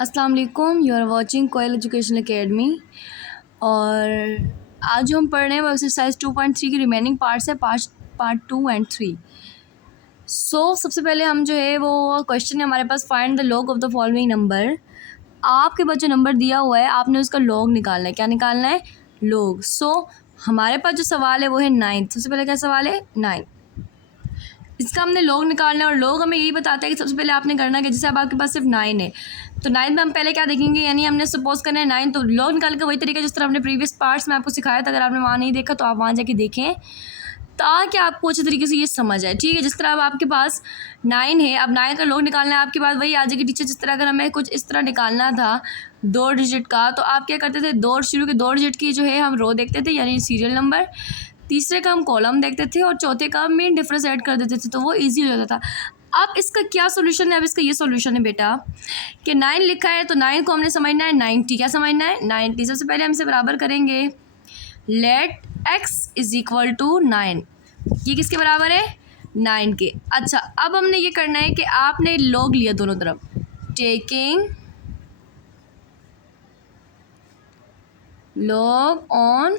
अस्सलाम वालेकुम। You are watching Koyal education academy और आज जो हम पढ़ रहे हैं वो एक्सरसाइज 2.3 की रिमेनिंग पार्ट्स है, पार्ट 2 एंड 3। सबसे पहले हम जो है वो क्वेश्चन है हमारे पास, find the log of the following number. आपके पास जो नंबर दिया हुआ है आपने उसका लॉग निकालना है। क्या निकालना है? लॉग। हमारे पास जो सवाल है वो है 9। सबसे पहले क्या सवाल है? 9। इसका हमने लॉग निकालना है और लॉग हमें यही बताता है कि सबसे पहले आपने करना है कि जैसे अब आपके पास सिर्फ 9 है तो 9 में हम पहले क्या देखेंगे, यानी हमने सपोज करना है 9, तो लॉग निकाल के वही तरीका जिस तरह हमने प्रीवियस पार्ट्स में आपको सिखाया था। अगर आपने वहाँ नहीं देखा तो आप वहाँ जाके देखें ताकि आपको अच्छे तरीके से ये समझ आए। ठीक है, जिस तरह अब आपके पास 9 है, अब 9 का लॉग निकालना है, आपके पास वही आ जाएगी टीचर। जिस तरह अगर हमें कुछ इस तरह निकालना था 2 डिजिट का, तो आप क्या करते थे, शुरू के 2 डिजिट की जो है हम रो देखते थे यानी सीरियल नंबर, तीसरे का हम कॉलम देखते थे और चौथे का मेन डिफरेंस ऐड कर देते थे, तो वो ईजी हो जाता था। अब इसका क्या सोल्यूशन है? अब इसका ये सोल्यूशन है बेटा कि 9 लिखा है तो 9 को हमने समझना है 90। क्या समझना है? 90। सबसे पहले हम इसे बराबर करेंगे, let x is equal to 9। ये किसके बराबर है? 9 के। अच्छा, अब हमने ये करना है कि आपने लॉग लिया दोनों तरफ, taking log on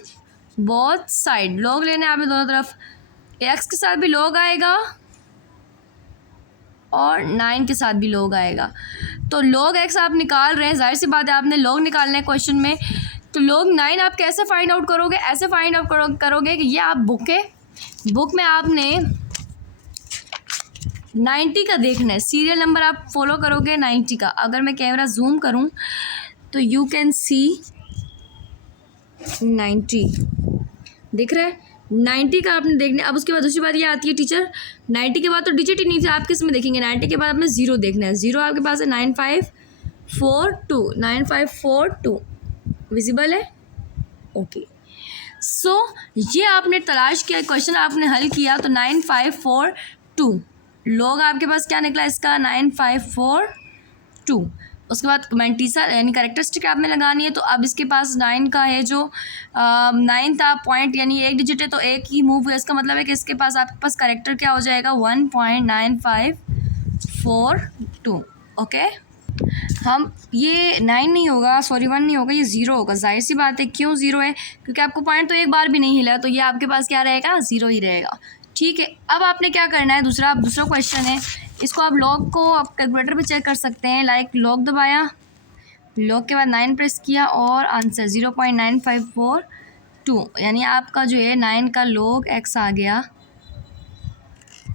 both side. Log लेना है आपने दोनों तरफ, x के साथ भी लॉग आएगा और 9 के साथ भी लॉग आएगा। तो लॉग x आप निकाल रहे हैं, जाहिर सी बात है आपने लॉग निकालना है क्वेश्चन में। तो लॉग 9 आप कैसे फाइंड आउट करोगे? ऐसे फाइंड आउट करोगे कि ये आप बुक में आपने 90 का देखना है, सीरियल नंबर आप फॉलो करोगे 90 का। अगर मैं कैमरा जूम करूं तो यू कैन सी 90 दिख रहा है। 90 का आपने देखना है। अब उसके बाद दूसरी बात ये आती है टीचर, 90 के बाद तो डिजिट ही नहीं थे, आप किस में देखेंगे? 90 के बाद आपने 0 देखना है। 0 आपके पास है 9542, 9542 विजिबल है? ओके। ये आपने तलाश किया, क्वेश्चन आपने हल किया तो 9542 लॉग आपके पास क्या निकला इसका? 9542। उसके बाद मैंटीसा यानी कैरेक्टरिस्टिक आपने लगानी है। तो अब इसके पास 9 का है, जो 9 था पॉइंट यानी एक डिजिट है तो एक ही मूव है। इसका मतलब है कि इसके पास आपके पास कैरेक्टर क्या हो जाएगा? 1.9542। ओके, हम ये 9 नहीं होगा, सॉरी 1 नहीं होगा, ये 0 होगा। जाहिर सी बात है, क्यों 0 है? क्योंकि आपको पॉइंट तो एक बार भी नहीं हिला, तो ये आपके पास क्या रहेगा? 0 ही रहेगा। ठीक है, अब आपने क्या करना है, दूसरा क्वेश्चन है, इसको आप लॉग को आप कैलकुलेटर पे चेक कर सकते हैं। लाइक लॉग दबाया, लॉग के बाद 9 प्रेस किया और आंसर 0.9542 यानी आपका जो है 9 का लॉग x आ गया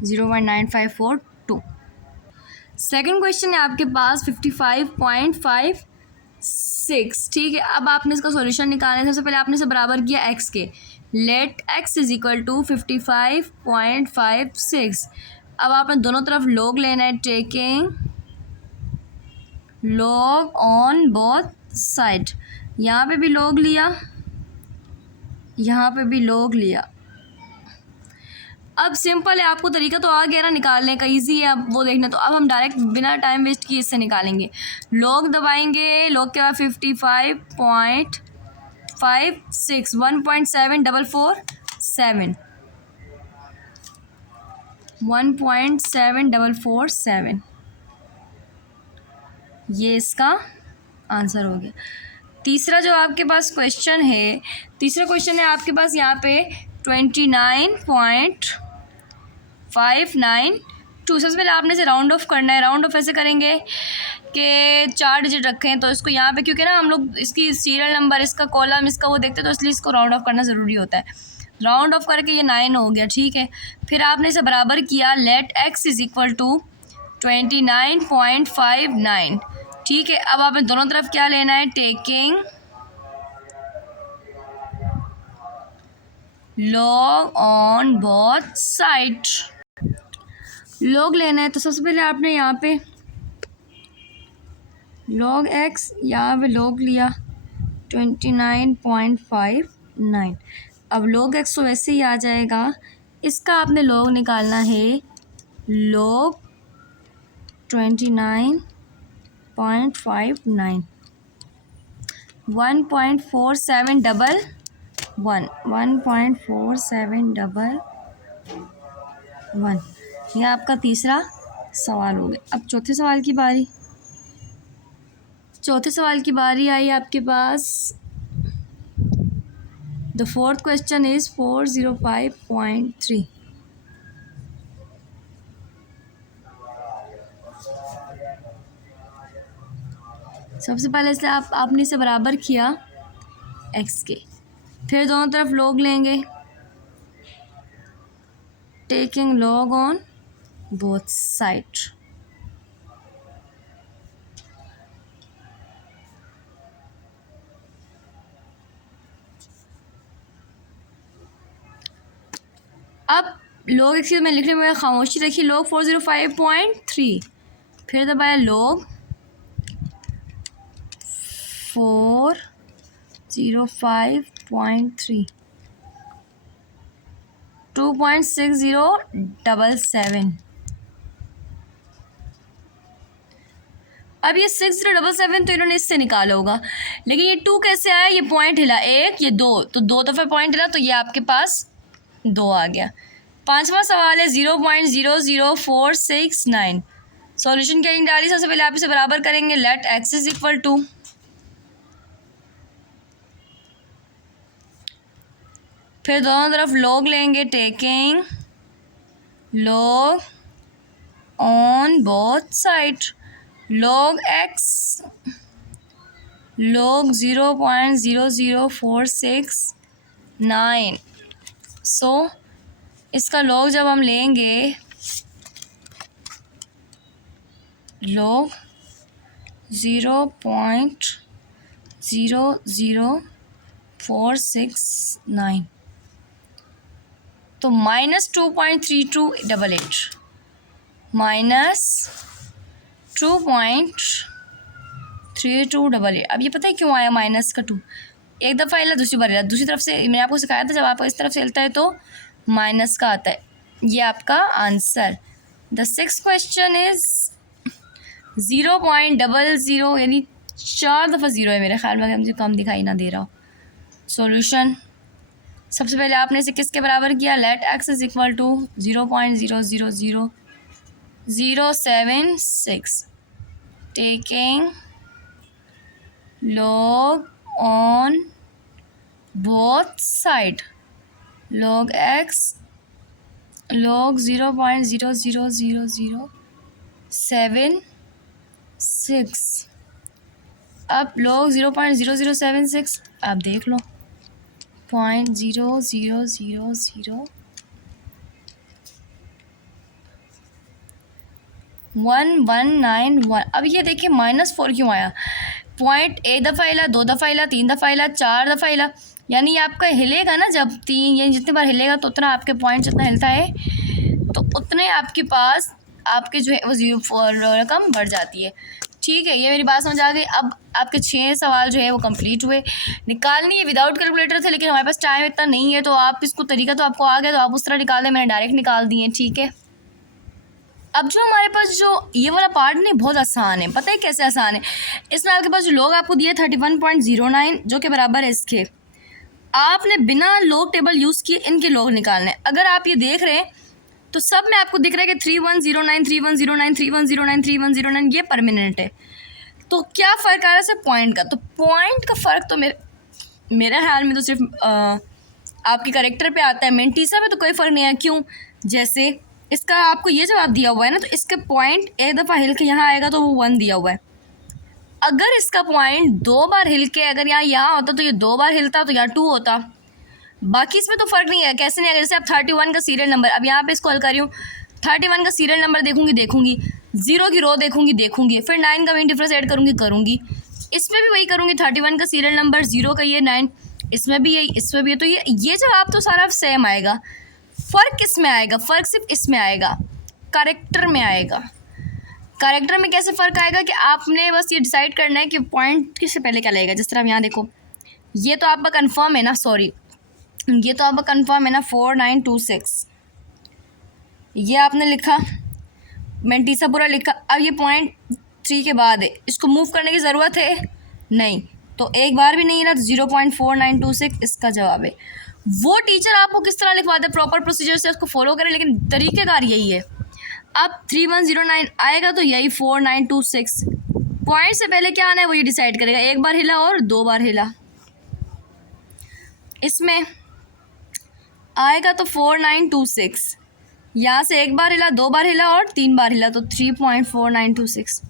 0.9542। सेकंड क्वेश्चन है आपके पास 55.56। ठीक है, अब आपने इसका सॉल्यूशन निकालना है। सबसे पहले आपने इसे बराबर किया x के, let x is equal to 55.56। अब आपने दोनों तरफ लॉग लेना है, taking log on both side. यहाँ पे भी लॉग लिया, यहाँ पे भी लॉग लिया। अब सिंपल है, आपको तरीका तो आ गया ना निकालने का, इजी है अब वो देखना। तो अब हम डायरेक्ट बिना टाइम वेस्ट किए इससे निकालेंगे। लॉग दबाएंगे, लॉग के बाद 55.56 1.7447 1.7447 ये इसका आंसर हो गया। तीसरा जो आपके पास क्वेश्चन है, तीसरा क्वेश्चन है आपके पास यहाँ पे 29.592। सबसे पहले आपने इसे राउंड ऑफ करना है। राउंड ऑफ ऐसे करेंगे कि 4 डिजिट रखें, तो इसको यहाँ पे क्योंकि ना हम लोग इसकी सीरियल नंबर, इसका कॉलम, इसका वो देखते हैं, तो इसलिए इसको राउंड ऑफ करना ज़रूरी होता है। राउंड ऑफ करके ये 9 हो गया। ठीक है, फिर आपने इसे बराबर किया, let x is equal to 29.59। ठीक है, अब आपने दोनों तरफ क्या लेना है, taking log on both side. Log लेना है तो सबसे पहले आपने यहाँ पे लॉग x, यहाँ पे लॉग लिया 29.59। अब लॉग x तो वैसे ही आ जाएगा, इसका आपने लॉग निकालना है, लॉग 29.59 1.4711 यह आपका तीसरा सवाल हो गया। अब चौथे सवाल की बारी। चौथे सवाल की बारी आई आपके पास। The fourth question is 405.3। सबसे पहले से आपने इसे बराबर किया x के, फिर दोनों तरफ log लेंगे, taking log on both side. अब log x में लिखने में खामोशी रखी, log 405.3, फिर दबाया log 405.3 2.6077। अब ये 6077 तो इन्होंने इससे निकाला होगा, लेकिन ये 2 कैसे आया? ये पॉइंट हिला, एक ये दो, तो 2 दफ़े पॉइंट हिला तो ये आपके पास 2 आ गया। पांचवा सवाल है 0.00469। सॉल्यूशन की डाली, सबसे पहले आप इसे बराबर करेंगे, let x is equal to, फिर दोनों तरफ log लेंगे, taking log on both side, log x log 0.00469। So इसका log जब हम लेंगे, log 0.00469 तो -2.3288 -2.3288। अब ये पता है क्यों आया माइनस का 2? एक दफ़ा हिला, दूसरी बार हिला, दूसरी तरफ से मैंने आपको सिखाया था जब आपको इस तरफ से हिलता है तो माइनस का आता है। ये आपका answer. The sixth question is 0.00, यानी 4 दफ़ा 0 है मेरे ख्याल में, अगर मुझे कम दिखाई ना दे रहा हो। सॉल्यूशन, सबसे पहले आपने इसे किसके बराबर किया? Let x is equal to 0.000076, taking log on both side, log x log 0.00076। अब log 0.0076 आप देख लो, 0.0001191। अब ये देखिए -4 क्यों आया? पॉइंट एक दफ़ा हिला, 2 दफ़ा हिला, 3 दफ़ा हिला, 4 दफ़ा हिला, यानी ये आपका हिलेगा ना जब 3, यानी जितने बार हिलेगा तो उतना आपके पॉइंट जितना हिलता है तो उतने आपके पास आपके जो है वो 0 रकम बढ़ जाती है। ठीक है, ये मेरी बात समझ आ गई। अब आपके 6 सवाल जो है वो कंप्लीट हुए। निकालनी है विदाउट कैलकुलेटर थे, लेकिन हमारे पास टाइम इतना नहीं है, तो आप इसको तरीका तो आपको आ गया तो आप उस तरह निकाल दें, मैंने डायरेक्ट निकाल दिए। ठीक है, अब जो हमारे पास जो ये वाला पार्ट नहीं, बहुत आसान है। पता है कैसे आसान है? इसमें आपके पास जो log आपको दिए 31.09 जो कि बराबर है इसके, आपने बिना log टेबल यूज़ किए इनके log निकालने हैं। अगर आप ये देख रहे हैं तो सब में आपको दिख रहा है कि 3109 3109 3109 3109 ये परमानेंट है। तो क्या फ़र्क आ रहा है सिर्फ पॉइंट का? तो पॉइंट का फ़र्क तो मेरे ख्याल में तो सिर्फ आपके करेक्टर पे आता है। मेंटीसा में तो कोई फ़र्क नहीं है। क्यों? जैसे इसका आपको ये जवाब दिया हुआ है ना, तो इसके पॉइंट एक दफ़ा हिल के यहाँ आएगा तो वो 1 दिया हुआ है। अगर इसका पॉइंट 2 बार हिल के अगर यहाँ होता तो ये 2 बार हिलता तो यहाँ 2 होता। बाकी इसमें तो फ़र्क नहीं है। कैसे नहीं? अगर जैसे आप 31 का सीरियल नंबर, अब यहाँ पे इसको हल कर रही हूँ, 31 का सीरियल नंबर देखूंगी 0 की रो देखूंगी, फिर 9 का मेन डिफरेंस ऐड करूंगी। इसमें भी वही करूंगी, 31 का सीरियल नंबर, 0 का ये 9, इसमें भी यही, इसमें भी। तो ये जवाब तो सारा सेम आएगा। फ़र्क किस में आएगा? फ़र्क सिर्फ इसमें आएगा, करेक्टर में आएगा। करेक्टर में कैसे फ़र्क आएगा कि आपने बस ये डिसाइड करना है कि पॉइंट किससे पहले क्या लगेगा। जिस तरह आप यहाँ देखो, ये तो आपका कन्फर्म है ना, ये तो आपका कन्फर्म है ना, 4926 ये आपने लिखा, मेंटीसा पूरा लिखा। अब ये पॉइंट 3 के बाद है, इसको मूव करने की ज़रूरत है नहीं, तो एक बार भी नहीं रहा, तो 0.4926 इसका जवाब है। वो टीचर आपको किस तरह लिखवाते हैं, प्रॉपर प्रोसीजर से उसको फॉलो करें, लेकिन तरीक़ेकार यही है। अब 3109 आएगा तो यही 4926, पॉइंट से पहले क्या आना है वो ये डिसाइड करेगा, एक बार हिला और 2 बार हिला। इसमें आएगा तो 4926, यहाँ से एक बार हिला, 2 बार हिला और 3 बार हिला, तो 3.4926।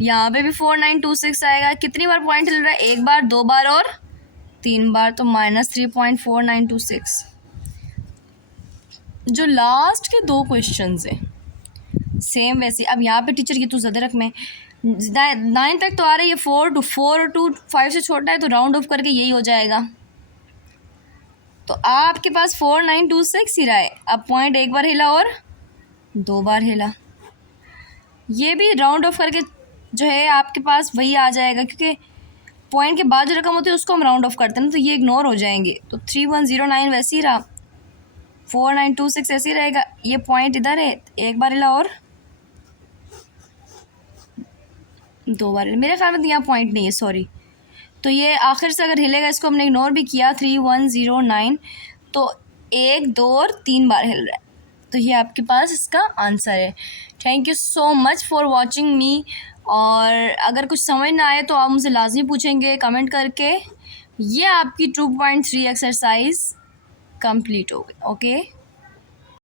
यहाँ पे भी 4926 आएगा। कितनी बार पॉइंट हिल रहा है, एक बार, 2 बार और 3 बार, तो -3.4926। जो लास्ट के 2 क्वेश्चन है सेम वैसे। अब यहाँ पे टीचर ये तो ज़्यादा रकम है, 9 तक तो आ रही है, 4 to 5 से छोटा है तो राउंड ऑफ करके यही हो जाएगा। तो आपके पास 4926 ही रहा है। अब पॉइंट एक बार हिला और 2 बार हिला, ये भी राउंड ऑफ करके जो है आपके पास वही आ जाएगा, क्योंकि पॉइंट के बाद जो रकम होती है उसको हम राउंड ऑफ करते हैं ना, तो ये इग्नोर हो जाएंगे। तो 3109 वैसे ही रहा, 4926 ऐसे ही रहेगा। ये पॉइंट इधर है, एक बार हिला और 2 बार हिला। मेरे ख्याल में तो यहाँ पॉइंट नहीं है, सॉरी। तो ये आखिर से अगर हिलेगा, इसको हमने इग्नोर भी किया, 3109, तो 1, 2 और 3 बार हिल रहा है। तो ये आपके पास इसका आंसर है। Thank you so much for watching मी। और अगर कुछ समझ ना आए तो आप मुझसे लाजमी पूछेंगे कमेंट करके। ये आपकी 2.3 एक्सरसाइज कंप्लीट हो गई। ओके।